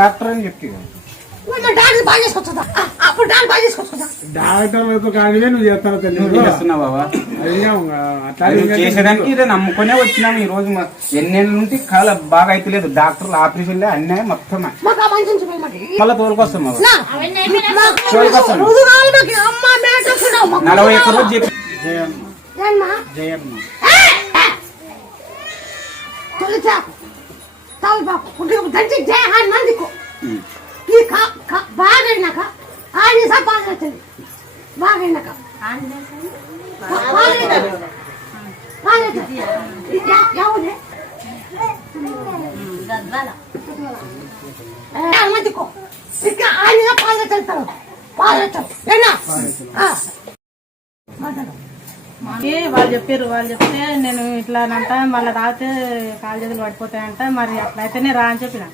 Doctor అని చెప్తే డాక్టర్లతో కానీ నువ్వు చేస్తున్నావు బాబా. చేసేదానికి ఇదే నమ్ముకునే వచ్చినాము. ఈ రోజు ఎన్నేళ్ళ నుంచి కాల బాగా అయితే లేదు. డాక్టర్లు ఆపరేషన్లే అన్నీ మొత్తం మళ్ళీ తోలుకొస్తాం. 40 రోజు చెప్పి బాగైనాక బాగవుతుంది. బాగైనాక వాళ్ళు చెప్పారు. వాళ్ళు చెప్తే నేను ఇట్లానంట మళ్ళీ రాతే కాలు చేతులు పడిపోతాయంట. మరి అట్లయితేనే రా అని చెప్పిన.